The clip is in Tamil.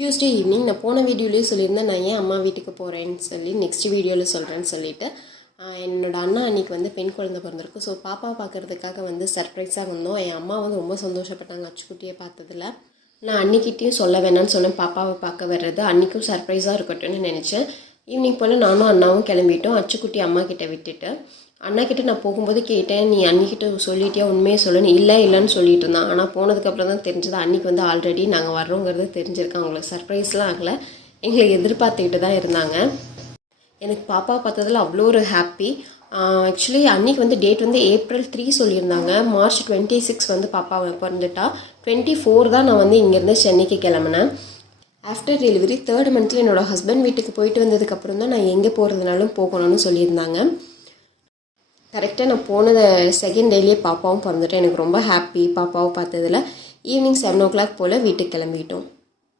டியூஸ்டே ஈவினிங் நான் போன வீடியோலேயே சொல்லியிருந்தேன் நான் ஏன் அம்மா வீட்டுக்கு போகிறேன்னு சொல்லி நெக்ஸ்ட் வீடியோவில் சொல்கிறேன்னு சொல்லிவிட்டு என்னோடய அண்ணா அன்றைக்கி வந்து பெண் குழந்தை பிறந்திருக்கு. ஸோ பாப்பா பார்க்குறதுக்காக வந்து சர்ப்ரைஸாக வந்தோம். என் அம்மா வந்து ரொம்ப சந்தோஷப்பட்டாங்க அச்சுக்குட்டியை பார்த்ததில். நான் அன்னிக்கிட்டேயும் சொல்ல வேணான்னு சொன்னேன் பாப்பாவை பார்க்க வர்றது, அன்றைக்கும் சர்ப்ரைஸாக இருக்கட்டும்னு நினச்சேன். ஈவினிங் போல் நானும் அண்ணாவும் கிளம்பிட்டோம். அச்சுக்குட்டி அம்மா கிட்டே விட்டுட்டு அண்ணாக்கிட்ட நான் போகும்போது கேட்டேன், நீ அன்னிக்கிட்ட சொல்லிட்டியா, உண்மையை சொல்லணும். இல்லைன்னு சொல்லிட்டு இருந்தான். ஆனால் போனதுக்கப்புறம் தான் தெரிஞ்சது அன்றைக்கி வந்து ஆல்ரெடி நாங்கள் வர்றோங்கிறது தெரிஞ்சிருக்கேன். அவங்களுக்கு சர்ப்ரைஸ்லாம் ஆகலை, எங்களை எதிர்பார்த்துக்கிட்டு தான் இருந்தாங்க. எனக்கு பாப்பா பார்த்ததில் அவ்வளோ ஒரு ஹாப்பி. ஆக்சுவலி அன்றைக்கி வந்து டேட் வந்து April 3 சொல்லியிருந்தாங்க. March 26 வந்து பாப்பா பிறந்துட்டா. 24 தான் நான் வந்து இங்கேருந்து சென்னைக்கு கிளம்புனேன். ஆஃப்டர் டெலிவரி 3rd மந்த்தில் என்னோடய ஹஸ்பண்ட் வீட்டுக்கு போயிட்டு வந்ததுக்கப்புறம் தான் நான் எங்கே போகிறதுனாலும் போகணும்னு சொல்லியிருந்தாங்க. கரெக்டாக நான் போனது 2nd டேலேயே பாப்பாவும் பிறந்துட்டேன். எனக்கு ரொம்ப ஹாப்பி பாப்பாவை பார்த்ததில். ஈவினிங் 7 o'clock போல் வீட்டுக்கு கிளம்பிட்டோம்.